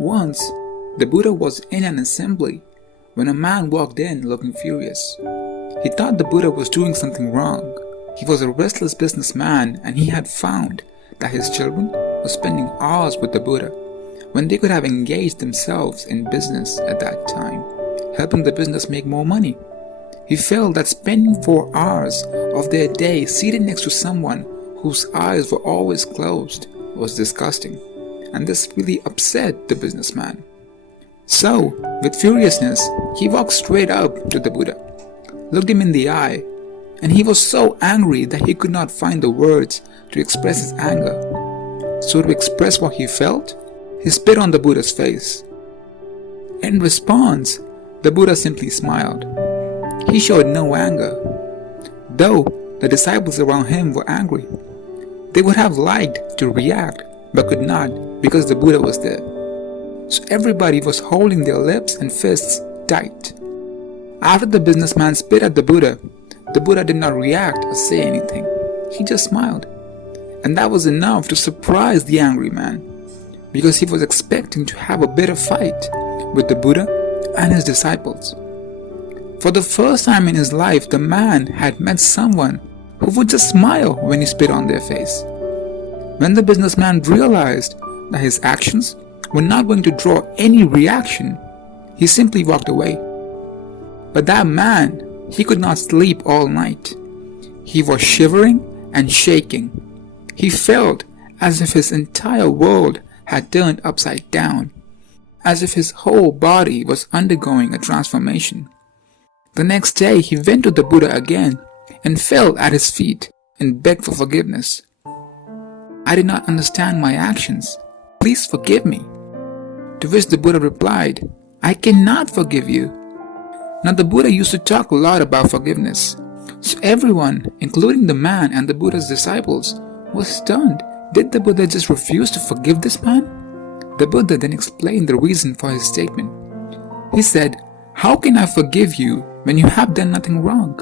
Once, the Buddha was in an assembly when a man walked in looking furious. He thought the Buddha was doing something wrong. He was a restless businessman and he had found that his children were spending hours with the Buddha when they could have engaged themselves in business at that time, helping the business make more money. He felt that spending 4 hours of their day seated next to someone whose eyes were always closed was disgusting, and this really upset the businessman. So, with furiousness, he walked straight up to the Buddha, looked him in the eye, and he was so angry that he could not find the words to express his anger. So to express what he felt, he spit on the Buddha's face. In response, the Buddha simply smiled. He showed no anger, though the disciples around him were angry. They would have liked to react, but could not because the Buddha was there. So everybody was holding their lips and fists tight. After the businessman spit at the Buddha did not react or say anything. He just smiled. And that was enough to surprise the angry man, because he was expecting to have a bitter fight with the Buddha and his disciples. For the first time in his life, the man had met someone who would just smile when he spit on their face. When the businessman realized that his actions were not going to draw any reaction, he simply walked away. But that man, he could not sleep all night. He was shivering and shaking. He felt as if his entire world had turned upside down, as if his whole body was undergoing a transformation. The next day, he went to the Buddha again and fell at his feet and begged for forgiveness. I did not understand my actions. Please forgive me. To which the Buddha replied, I cannot forgive you. Now the Buddha used to talk a lot about forgiveness. So everyone, including the man and the Buddha's disciples, was stunned. Did the Buddha just refuse to forgive this man? The Buddha then explained the reason for his statement. He said, how can I forgive you when you have done nothing wrong?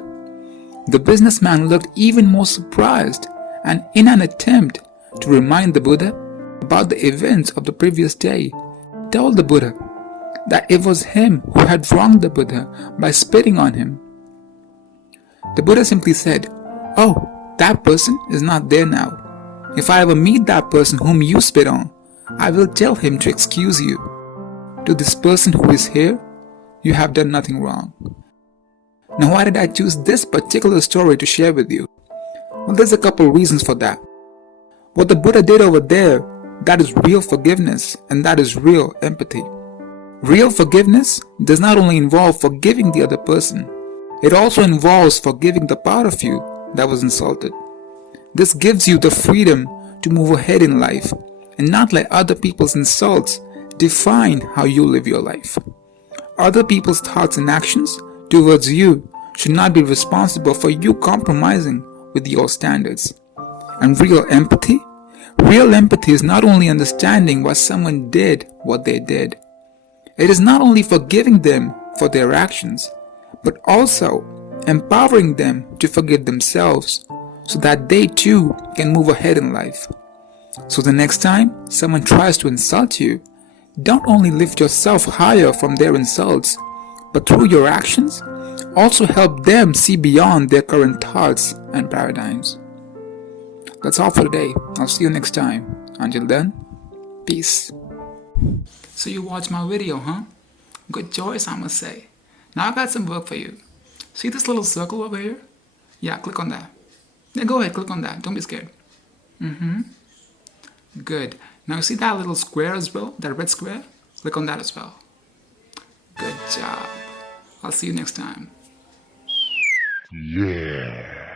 The businessman looked even more surprised, and in an attempt to remind the Buddha about the events of the previous day, told the Buddha that it was him who had wronged the Buddha by spitting on him. The Buddha simply said, oh, that person is not there now. If I ever meet that person whom you spit on, I will tell him to excuse you. To this person who is here, you have done nothing wrong. Now why did I choose this particular story to share with you? Well, there's a couple reasons for that. What the Buddha did over there, that is real forgiveness, and that is real empathy. Real forgiveness does not only involve forgiving the other person, it also involves forgiving the part of you that was insulted. This gives you the freedom to move ahead in life and not let other people's insults define how you live your life. Other people's thoughts and actions towards you should not be responsible for you compromising with your standards. And real empathy is not only understanding why someone did what they did. It is not only forgiving them for their actions, but also empowering them to forgive themselves so that they too can move ahead in life. So the next time someone tries to insult you, don't only lift yourself higher from their insults, but through your actions, also help them see beyond their current thoughts and paradigms. That's all for today. I'll see you next time. Until then, peace. So you watched my video, huh? Good choice, I must say. Now I got some work for you. See this little circle over here? Yeah, click on that. Yeah, go ahead, click on that. Don't be scared. Good. Now you see that little square as well? That red square? Click on that as well. Good job. I'll see you next time. Yeah.